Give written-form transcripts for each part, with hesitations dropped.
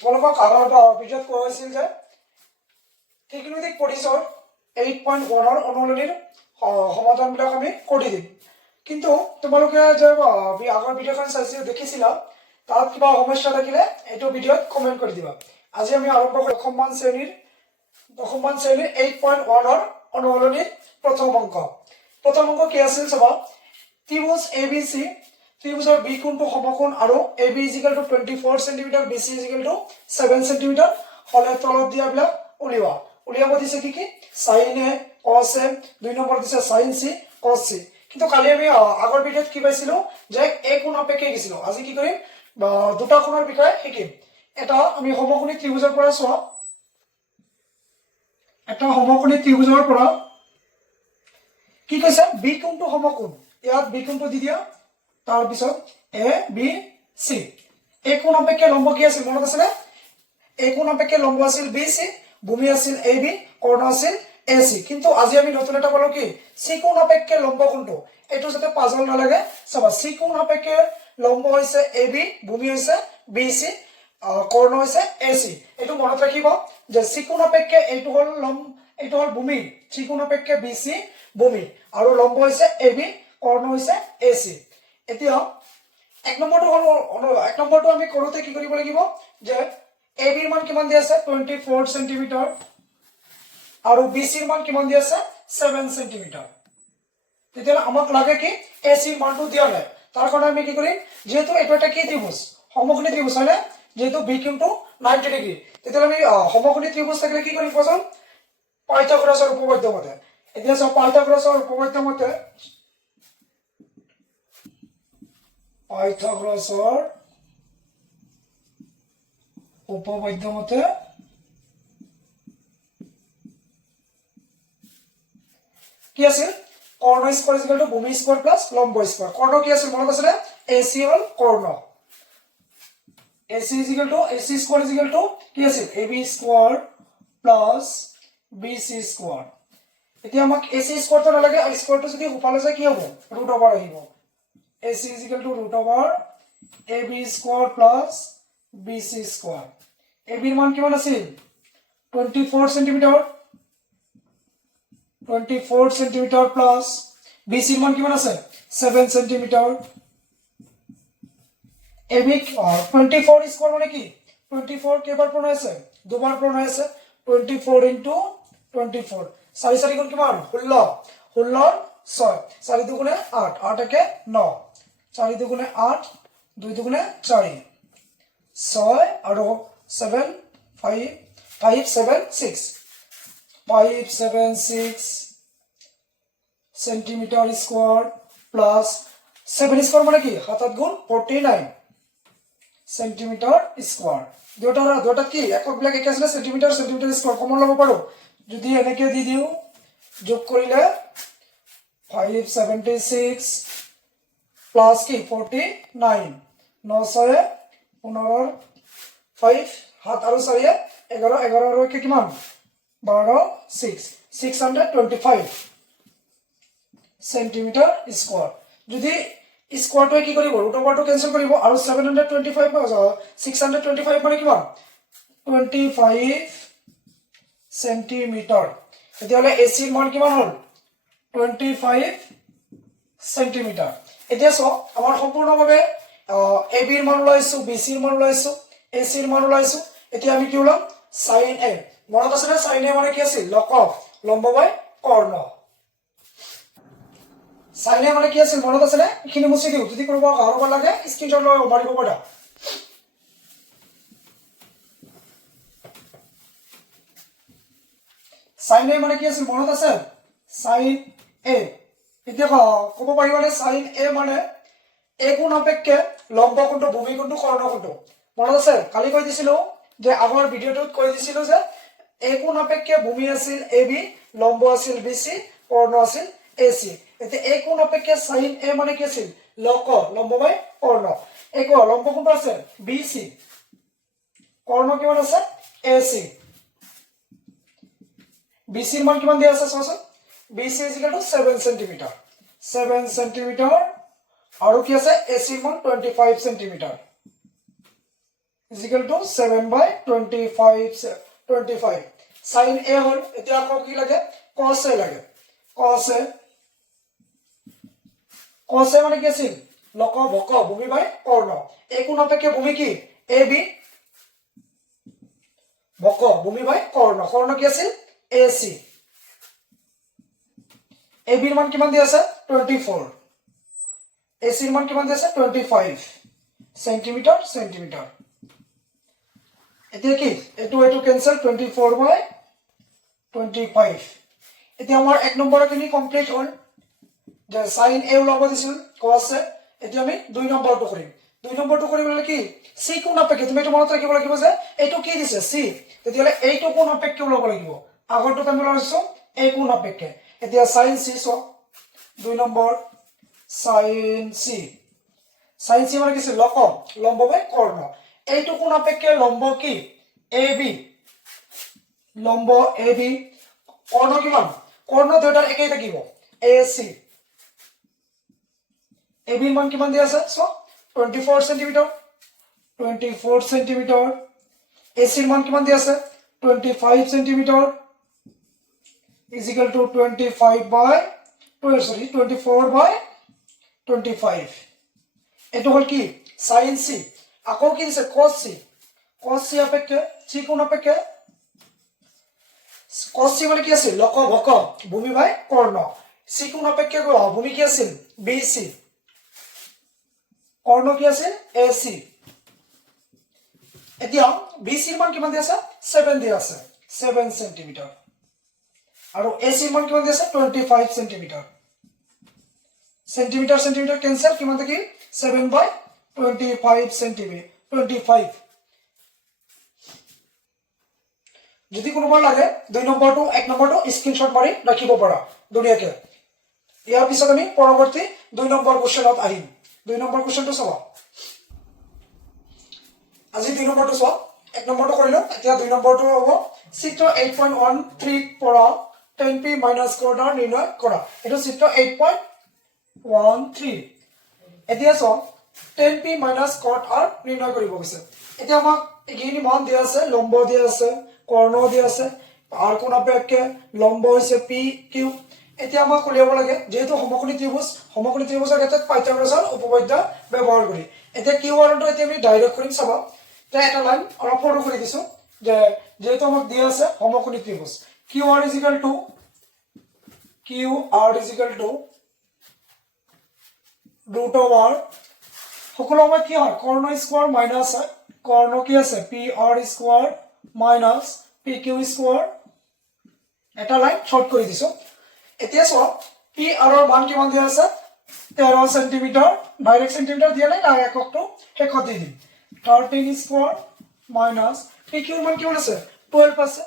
তোমালোকক আগৰ ভিডিঅ'ত কোৱা হৈছিল যে ত্ৰিকোণমিতিক পৰিসৰ 8.1 ৰ অনুলনিৰ সমাধানবিলাক আমি কৰি দিম। কিন্তু তোমালোকে যে আগৰ ভিডিঅ'খন চাইছিল দেখিছিলা তাত কিবা সমস্যা থাকিলে এইটো ভিডিঅ'ত কমেন্ট কৰি দিবা। আজি আমি আৰম্ভ কৰিম দশমমান শ্ৰেণীৰ 8.1 ৰ অনুলনিৰ প্ৰথম অংক। প্ৰথম অংক কি আছিল চাবা, ত্ৰিভুজ ABC ত্ৰিভুজৰ বি কোণটো সমকোণ আৰু AB = 24 cm, BC = 7 cm হলে তলত দিয়াবিলাক উলিয়াব দিছে কি sin A cos A, 2 number দিছে sin C cos C। কিন্তু কালি আমি আগৰ ভিডিঅ'ত কি পাইছিলো যে A কোণ আপেক্ষে গিছিলো। আজি কি কৰিম দুটা কোণৰ বিষয়ে শিকিম। এটা আমি সমকোণী ত্ৰিভুজৰ পৰা চোৱা, এটা সমকোণী ত্ৰিভুজৰ পৰা কি কৈছে বি কোণটো সমকোণ, ইয়াত বি কোণটো দি দিয়া, তাৰ পিছত A B C। A কোণ আপেক্ষে লম্ব কি আছিল মনত আছে না? A কোণ আপেক্ষে লম্ব আছিল BC, ভূমি আছিল AB, কৰ্ণ আছিল AC। কিন্তু আজি আমি নতুন এটা পালো কি C কোণ আপেক্ষে লম্ব কোণটো, এইটো যাতে পাজল নালাগে চাবা, C কোণ আপেক্ষে লম্ব হৈছে AB, ভূমি হৈছে BC, কৰ্ণ হৈছে AC। এইটো মনত ৰাখিব যে C কোণ আপেক্ষে এইটো হল ভূমি, C কোণ আপেক্ষে BC ভূমি আৰু লম্ব হৈছে AB, কৰ্ণ হৈছে AC। এতিয়া এক নম্বৰটো আমি কৰোতে কি কৰিব লাগিব যে AB ৰ মান কিমান দি আছে 24 cm আৰু BC ৰ মান কিমান দি আছে 7 cm। তেতিয়া আমাক লাগে কি AC ৰ মানটো দিয়া নাই, তাৰ কাৰণে আমি কি কৰিম, যেহেতু এইটো এটা কি ত্ৰিভুজ সমকোণী ত্ৰিভুজ হয় না, যেহেতু B কোণটো 90 ডিগ্ৰী, তেতিয়া আমি সমকোণী ত্ৰিভুজ থাকিলে কি কৰিম প্ৰথম পাইথাগোৰাছৰ উপপাদ্য মতে। এতিয়া চাও পাইথাগোৰাছৰ উপপাদ্য মতে কি আছিল কৰ্ণ স্কয়াৰ ইকুৱেল টু ভূমি স্কয়াৰ প্লাস লম্ব স্কয়াৰ। কৰ্ণ কি আছিল মনত আছে না, AC হল কৰ্ণ, AC স্কয়াৰ ইকুৱেল টু কি আছিল AB square plus BC square. এতিয়া আমাক AC স্কয়াৰটো নালাগে, স্কয়াৰটো যদি উপালে যায় কি হ'ব ৰুট ওভাৰ আহিব। AC = √AB square plus BC square. AB ৰ মান কিমান আছিল 24 cm, 24 cm প্লাস BC ৰ মান কিমান আছে 7 cm। AB 24 স্কয়াৰ মানে কি 24 কেইবাৰ পূৰণ হৈছে দুবাৰ পূৰণ হৈছে 24 * 24 4 4 গুণ কিমান 16 16 6 4 দুগুণে 8 8 একে 9 4 দুগুণে 8 2 দুগুণে 4 6 আৰু 7 5 5 7 6 5 7 6 সেন্টিমিটার স্কয়ার প্লাস 7 স্কয়ার মানে কি 7 গুণ 49 সেন্টিমিটার স্কয়ার। দুটা কি একক বিলাক একে আছে সেন্টিমিটার স্কয়ার কমন লব পাৰো, যদি এনেকে দি দিও যোগ কৰিলে 576 প্লাস কি 49 9 6 15 5 7 আৰু 4 11 11 আৰু কি কিমান 12 6 625 সেন্টিমিটাৰ স্কয়াৰ। যদি স্কয়াৰটো কি কৰিব ৰুট ওভাৰটো কেনসেল কৰিব আৰু 725 625 মানে কিমান 25 সেন্টিমিটাৰ। তেতিয়াহলে AC ৰ মান কিমান হ'ল 25 সেন্টিমিটাৰ। এতিয়া সো আমাৰ সম্পূৰ্ণভাৱে AB ৰ মান ওলাইছো, BC ৰ মান ওলাইছো, AC ৰ মান ওলাইছো। এতিয়া আমি কি ওলাম sin A। মনত আছে না sin A মানে কি আছিল লকক লম্ব বাই কৰ্ণ। sin A মানে কি আছিল মনত আছে না, এখিনি মুছি দিও, যদি কোনোবা কাৰোবা লাগে স্ক্ৰিনশ্বট লৈ মাৰিব পাৰা। sin A মানে কি আছিল মনত আছে sin A। এতিয়া ক'ব পাৰিবানে sin A মানে A কোণ আপেক্ষে লম্ব কোণটো ভূমি কোণটো কৰ্ণ কোণটো মনত আছে। কালি কৈ দিছিলো যে আগৰ ভিডিঅ'টোত কৈ দিছিলো যে A কোণ আপেক্ষে ভূমি আছিল AB, লম্ব আছিল BC, কৰ্ণ আছিল AC। এতিয়া A কোণ আপেক্ষে sin A মানে কি আছিল লম্ব বাই কৰ্ণ। লম্ব কোণটো আছে BC, কৰ্ণ কিমান আছে AC। BC ৰ মান কিমান দিয়া আছে চাওচোন, BC = 7 cm 7 cm আৰু কি আছে AC ৰ মান 25 cm। is equal to 7/25 sin a হল এতিয়া আকৌ কি লাগে cos a লাগে cos a মানে কি আছিল লক ভক ভূমি বাই কৰ্ণ এই কোণ অপেক্ষে ভূমি কি a b ভক ভূমি বাই কৰ্ণ কি আছিল ac ab ৰ মান কিমান দি আছে 24 ac ৰ মান কিমান দি আছে 25 সেন্টিমিটাৰ এতিয়া কি এটো ক্যান্সেল 24/25 এতিয়া আমাৰ এক নম্বৰখিনি কমপ্লিট হ'ল যে sin a ওলাব দিছিল cos a এতিয়া আমি দুই নম্বৰটো কৰিম দুই নম্বৰটো কৰিবলৈ কি c কোণ অপেক্ষে তুমি এটা মনত ৰাখিব লাগিব যে এইটো কি দিছে c তেতিয়ালে এইটো কোণ অপেক্ষে ওলাব লাগিব আগৰটো আমি লৈছো a কোণ অপেক্ষে এতিয়া sin c দুই নম্বৰ sin c মানে কি লক লম্ব বাই কৰ্ণ এইটো কোণ অপেক্ষে লম্ব কি ab লম্ব ab কৰ্ণ কিমান কৰ্ণ দুটাৰ একেই থাকিব ac ab মান কিমান দি আছে 24 সেন্টিমিটার ac মান কিমান দি আছে 25 সেন্টিমিটার is equal to 24/25 এটো হল কি sin c আকৌ কি দিছে cos c অপেক্ষে c কোণ অপেক্ষে cos c মানে কি আছিল লক ভক ভূমি বাই কৰ্ণ c কোণ অপেক্ষে ভূমি কি আছিল bc কৰ্ণ কি আছিল ac এতিয়া bc ৰ মান কিমান দি আছে 7 দি আছে 7 সেন্টিমিটাৰ আৰু ac ৰ মান কিমান দি আছে 25 সেন্টিমিটার সেন্টিমিটার ক্যান্সেল কিমান থাকিল 7/25 সেন্টিমিটার 25 যদি কোনোবা লাগে দুই নম্বৰটো এক নম্বৰটো স্ক্ৰিনশ্বট মাৰি ৰাখিব পাৰা ধুনীয়াকৈ ইয়াৰ পিছত আমি পৰৱৰ্তী দুই নম্বৰ কোৱেশ্চনত আহিম দুই নম্বৰ কোৱেশ্চনটো চাবা আজি দুই নম্বৰটো চাও এক নম্বৰটো কৰিলো এতিয়া দুই নম্বৰটো হ'ব চিত্ৰ 8.13 পৰা 10p - কোণৰ নিৰ্ণয় কৰা এটো চিত্ৰ 8.13 এতিয়া চাও 10p - cot r নিৰ্ণয় কৰিব গৈছে এতিয়া আমাক এইখিনি মান দিয়া আছে লম্ব দিয়া আছে কৰ্ণ দিয়া আছে r কোণ অপেক্ষে লম্ব হৈছে p q এতিয়া আমাক উলিয়াব লাগে যেহেতু সমকোণী ত্ৰিভুজৰ ক্ষেত্ৰত পাইথাগোৰাছৰ উপপাদ্য ব্যৱহাৰ কৰি এতিয়া q r টো এতিয়া আমি ডাইৰেক্ট কৰিম চাবা তে এটা লাইন অলপ সৰু কৰি দিছো যে যেহেতু আমাক দিয়া আছে সমকোণী ত্ৰিভুজ q r is equal to root over সকলো আমাৰ কি হয় কৰ্ণ স্কয়াৰ মাইনাস কৰ্ণ কি আছে p r square minus p q square এটা লাইন শৰ্ট কৰি দিছো এতিয়া চোৱা p r ৰ মান কিমান দিয়া আছে 13 সেন্টিমিটাৰ ডাইৰেক্ট সেন্টিমিটাৰ দিয়া নাই তাৰ এককটো হেকত দি দিম 13 স্কয়াৰ মাইনাস p q ৰ মান কিমান আছে 12 আছে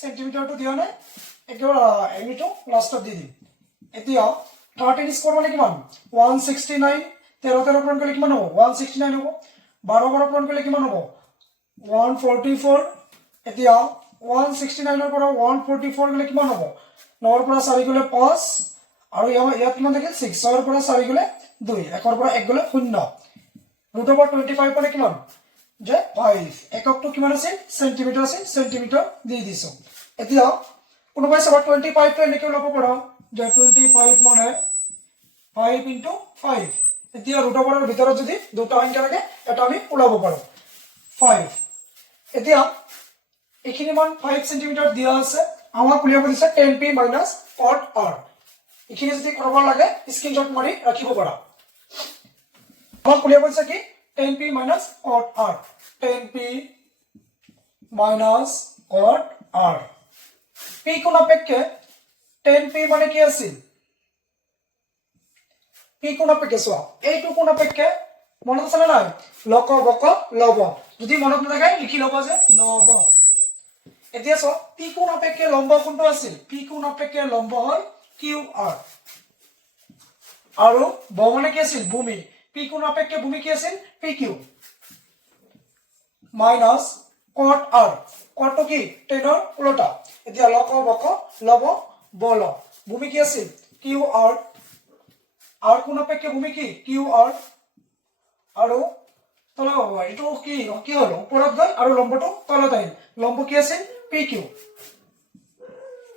সেন্টিমিটাৰটো দিয়া নাই একেবাৰে এমিটো লাষ্টত দি দিম এতিয়া 13 স্কয়াৰ মানে কিমান 169 13 পূৰণ কৰিলে কিমান হ'ব 169 হ'ব 12 পূৰণ কৰিলে কিমান হ'ব 144 এতিয়া 169 ৰ পৰা 144 গলে কিমান হ'ব 9 ৰ পৰা 4 গলে 5 আৰু ইয়াত কিমান থাকিল 6 ৰ পৰা 4 গলে 2 1 ৰ পৰা 1 গলে 0 √25 মানে কিমান যে 5 এককটো কিমান আছে সেন্টিমিটাৰ দি দিছো এতিয়া কোনোবাই সব 25 টো এনেকৈ লব পাৰো যে 25 মানে 5 * 5 এতিয়া √ৰ ভিতৰত যদি দুটা সংখ্যা থাকে এটা আমি ওলাব পাৰো 5 এতিয়া এখিনি মান 5 সেন্টিমিটার দিয়া আছে আমাক উলিয়াব দিছে 10p - cot r এখিনি যদি কৰিব লাগে স্ক্ৰিনশ্বট মাৰি ৰাখিব পাৰা আমাক উলিয়াব দিছে কি 10p - cot r 10p - cot r p কোণ অপেক্ষে 10p মানে কি আছিল p কোণ অপেক্ষে চোৱা এইটো কোণ অপেক্ষে মনত আছে নাই লক বক লব যদি মনত নাথাকে লিখি লব যে লব এতিয়া চোৱা p কোণ অপেক্ষে লম্ব কোণটো আছিল p কোণ অপেক্ষে লম্ব হয় qr আৰু ব মানে কি আছিল ভূমি p কোণ অপেক্ষে ভূমি কি আছিল pq minus cot r cot টো কি 10 ৰ উল্টা এতিয়া লক বক লব বল ভূমি কি আছিল qr r কোণ অপেক্ষে ভূমি কি qr আৰু তলত হ'ব এইটো কি কি হলো ওপৰত গৈ আৰু লম্বটো তলত আহিল লম্ব কি আছিল পি কিউ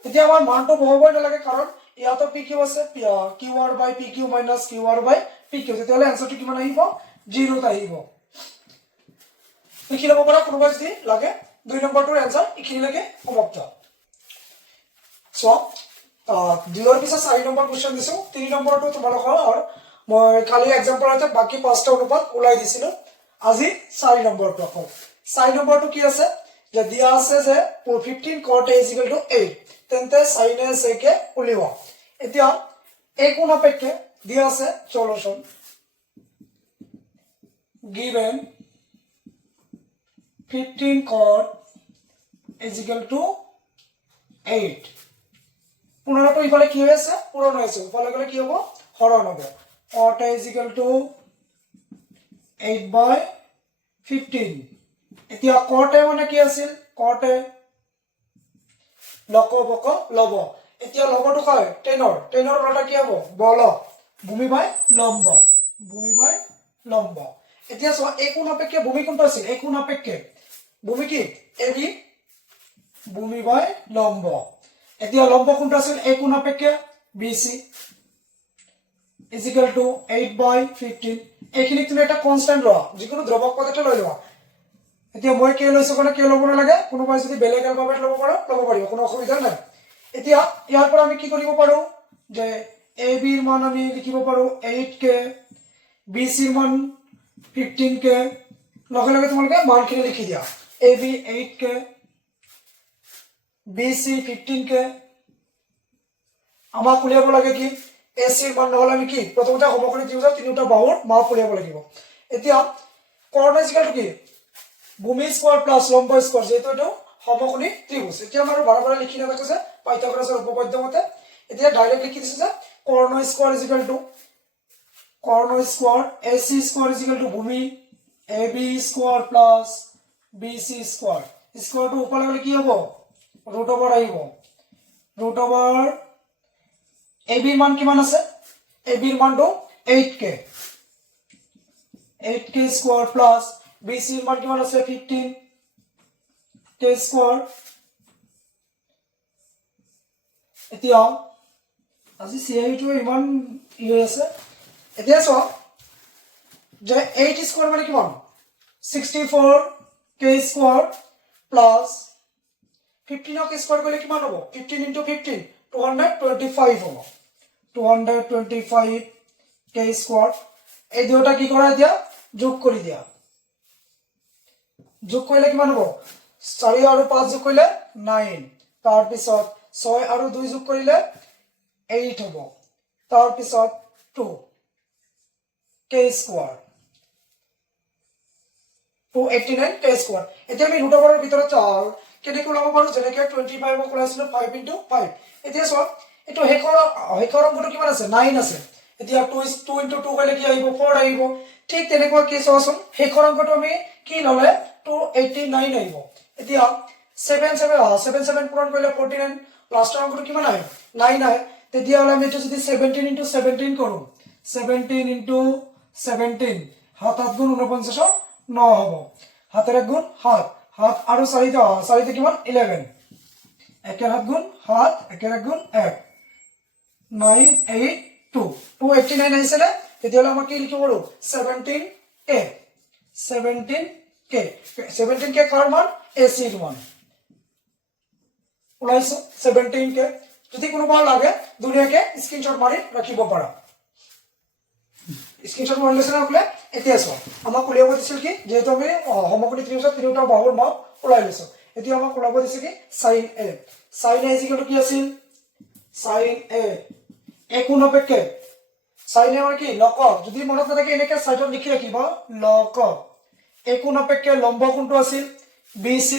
এতিয়া আমাৰ মানটো বহাবই নালাগে কাৰণ ইয়াতো পি কিউ আছে Q R by P Q minus Q R by P Q তেতিয়াহ'লে এনচাৰটো কিমান আহিব 0 আহিব লিখি ল'ব পাৰা কোনোবা যদি লাগে 2 নম্বৰটোৰ এনচাৰ এইখিনিলৈকে সমাপ্ত দুইৰ পিছত 4 নম্বৰ কুৱেশ্যন দিছো 3 নম্বৰটো তোমালোকৰ মই খালি এক্সাম্পলতে বাকি 5টা অনুপাত ওলাই দিছিলো আজি 4 নম্বৰটো আকৌ 4 নম্বৰটো কি আছে যে দিয়া আছে যে 15 cot a = 8 তেন্তে sin a c কে উলিওৱা এতিয়া এই কোন আপেক্ষে দিয়া আছে সলিউশন given 15 cot a = 8 পুনৰটো ইফালে কি হৈ আছে পূৰণ হৈ আছে ইফালে গলে কি হ'ব হৰণ হ'ব cot a = 8/15 এতিয়া cot a মানে কি আছিল cot a লকবক লব এতিয়া লবটো হয় 10ৰ উল্টা কি হ'ব বল ভূমি বাই লম্ব এতিয়া চোৱা এই কোণ আপেক্ষে ভূমি কোনটো আছিল এই কোণ আপেক্ষে ভূমি কি ab ভূমি বাই লম্ব এতিয়া লম্ব কোনটো আছিল এই কোণ আপেক্ষে bc = 8/15 এইখিনিক তুমি এটা কনস্ট্যান্ট লোৱা যিকোনো ধ্ৰুবক পদাৰ্থ লৈ লোৱা এতিয়া মই কে লৈছো কাৰণে কে ল'ব নালাগে কোনোবাই যদি বেলেগ এলফাবেট ল'ব পাৰিব কোনো অসুবিধা নাই এতিয়া ইয়াৰ পৰা আমি কি কৰিব পাৰো যে ab ৰ মান আমি লিখিব পাৰো 8k bc ৰ মান 15k লগে লগে তোমালোকে মানখিনি লিখি দিয়া ab 8k bc 15k আমাক উলিয়াব লাগে কি ac ৰ মান নহলে আমি কি প্ৰথমতে সমকোণী ত্ৰিভুজৰ তিনিটা বাহুৰ মাপ উলিয়াব লাগিব এতিয়া কৰ্ণ কি ভূমি স্কয়াৰ প্লাস লম্ব স্কয়াৰ যেহেতু এটা সমকোণী ত্ৰিভুজ এতিয়া আমাৰ বাৰে লিখি নাথাকো যে পাইথাগোৰাছৰ উপপাদ্য মতে এতিয়া ডাইৰেক্ট লিখি দিছো যে কৰ্ণ স্কয়াৰ AC স্কয়াৰ ভূমি AB square plus BC square স্কয়াৰটো ওপৰলৈ গলে কি হ'ব ৰুট ওভাৰ আহিব ৰুট ওভাৰ AB ৰ মান কিমান আছে AB ৰ মানটো 8k স্কয়াৰ প্লাস BC ৰ মান কিমান আছে 15k স্কয়াৰ এতিয়া আজি CI টো ইমান হৈ আছে এতিয়া চোৱা যে 8 স্কয়াৰ মানে কিমান 64k square plus 15k square কৰিলে কিমান হ'ব 15 * 15 225 হ'ব 225k স্কয়াৰ এই দুটা কি কৰা দিয়া যোগ কৰি দিয়া যোগ কৰিলে কিমান হ'ব 4 আৰু 5 যোগ কৰিলে 9 তাৰ পিছত 6 আৰু 2 যোগ কৰিলে 8 হ'ব তাৰ পিছত 2k স্কয়াৰ 289k স্কয়াৰ এতিয়া আমি ৰুট ওভাৰৰ ভিতৰত চাও কেনেকৈ ওলাব পাৰো যেনেকৈ 25 ক ওলাইছিলো 5 * 5 এতিয়া চোৱা এটো হেকৰ অংকটো কিমান আছে 9 আছে এতিয়া 2 * 2 কৰিলে কি আহিব 4 আহিব ঠিক তেনেকুৱা কি চোৱাচোন হেকৰ অংকটো আমি কি ললে 289 আহিব এতিয়া 7 পূৰণ কৰিলে 49 লাষ্টৰ অংকটো কিমান আহে 9 আহে তেতিয়া হলে আমি এটো যদি 17 * 17 কৰো 17 * 17 7 × 49 9 হ'ব 7 * 1 7 7 আৰু 4 কিমান 11 1 * 7 1 * 1 982 289 আহিছে তেতিয়াহলে আমাক কি লিখিব পাৰো 17k কাৰ মান AC ৰ মান ওলাইছে 17k যদি কোনোবা লাগে দুনিয়াকে স্ক্ৰিনশ্বট মাৰি ৰাখিব পাৰা স্ক্ৰিনশ্বট মাৰি লৈছে না সকলে এতিয়া চোৱা আমাক উলিয়াব দিছিল কি যেহেতু আমি সমকোণী ত্ৰিভুজৰ তিনিটা বাহুৰ মাপ ওলাই লৈছো এতিয়া আমাক ওলাব দিছে কি sin a = কি আছিল sin a কোন আপেক্ষে sin a মানে কি লক যদি মনত নাথাকে এনেকে সাইডত লিখি ৰাখিবা লক কোন আপেক্ষে লম্ব কোনটো আছিল BC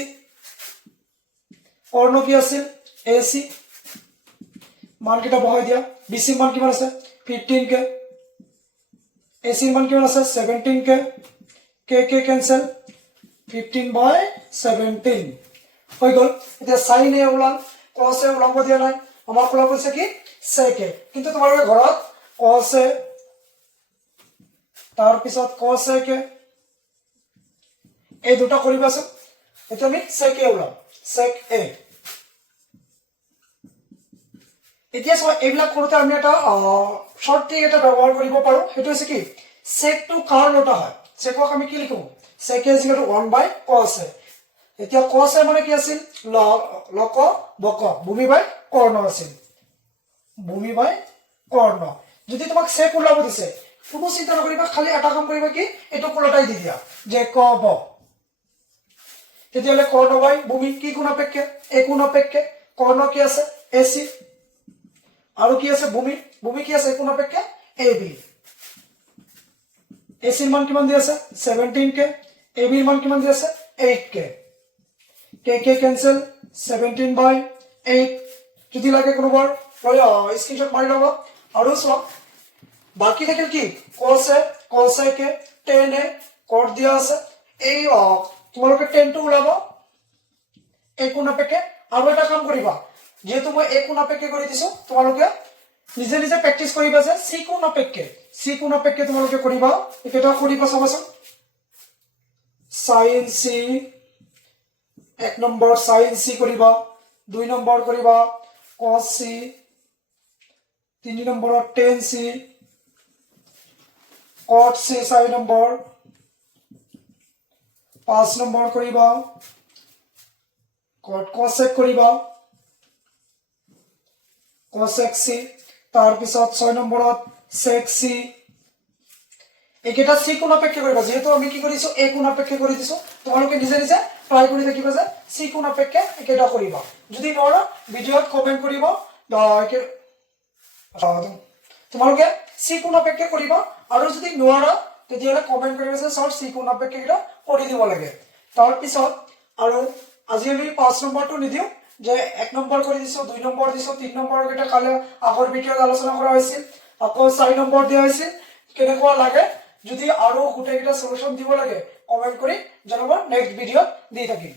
কৰ্ণ কি আছিল AC মান কিটা বহাই দিয়া BC মান কিমান আছে 15k AC মান কিমান আছে 17k k cancel 15/17 হৈ গল এতিয়া sin a ওলাল cos a ওলাব দিয়া নাই আমাক ওলাব দিছে কি sec a কিন্তু তোমালোকে ঘৰত cos a তাৰ পিছত cos a এই দুটা কৰিবাচোন এতিয়া আমি sec a ওলাম sec a এতিয়া সব এইবিলাক কৰোতে আমি এটা শৰ্ট ট্ৰিক এটা ব্যবহাৰ কৰিব পাৰো হেতু আছে কি sec টু কাৰ লটা হয় sec ক আমি কি লিখো sec a = 1/cos a এতিয়া cos a মানে কি আছিল লক বক ভূমি বাই কৰ্ণ আছিল ভূমি বাই কৰ্ণ যদি তোমাক sec ওলাব দিছে কোনো চিন্তা নকৰিবা খালি এটা কাম কৰিবা কি এটো কোলটাই দি দিয়া যে ক ব তেতিয়ালে কৰ্ণ বাই ভূমি কি কোণ অপেক্ষে a কোণ অপেক্ষে কৰ্ণ কি আছে ac আৰু কি আছে ভূমি ভূমি কি আছে কোণ অপেক্ষে ab ac ৰ মান কিমান দি আছে 17 কে ab ৰ মান কিমান দি আছে 8 কে k cancel 17/8 যদি লাগে কোনোবাৰ স্ক্ৰিনশট মাৰি লবা আৰু সব বাকি থাকিল কি cos a K tan a cot দিয়া আছে এই তোমালোকে tan টো ওলাবা a কোণ অপেক্ষে আৰু এটা কাম কৰিবা যেহেতু মই a কোণ অপেক্ষে কৰি দিছো তোমালোকে নিজে নিজে প্ৰেক্টিস কৰিবা যে c কোণ অপেক্ষে তোমালোকে কৰিবা এটা কৰিবা চাবাচোন sin c এক নম্বৰ sin c কৰিবা দুই নম্বৰ কৰিবা cos c তিনি নম্বৰত tan c cot c 4 number 5 number কৰিবা cosec কৰিবা cosec c তাৰ পিছত 6 নম্বৰত sec c একেটা c কোণ অপেক্ষে কৰিবা যেহেতু আমি কি কৰিছো a কোণ অপেক্ষে কৰি দিছো তোমালোকে নিজে নিজে ট্ৰাই কৰি দেখিবা যে c কোণ অপেক্ষে একেটা কৰিবা যদি নৰা ভিডিওত কমেন্ট কৰিবা তোমালোকে c কোণ অপেক্ষে কৰিবা আৰু যদি নৰা তেতিয়ালে কমেন্ট কৰিবা যে সৰ c কোণ অপেক্ষে এটা কৰি দিব লাগে তাৰ পিছত আৰু আজি আমি 5 নম্বৰটো নিদিও যে 1 নম্বৰ কৰি দিছো 2 নম্বৰ দিছো 3 নম্বৰ এটা কালে আগৰ ভিডিওত আলোচনা কৰা হৈছিল আকৌ 4 নম্বৰ দিয়া হৈছিল কেনেকুৱা লাগে যদি আৰু গুটেকিটা সলিউশন দিব লাগে কমেন্ট কৰি জনাবা নেক্সট ভিডিওত দি থাকিম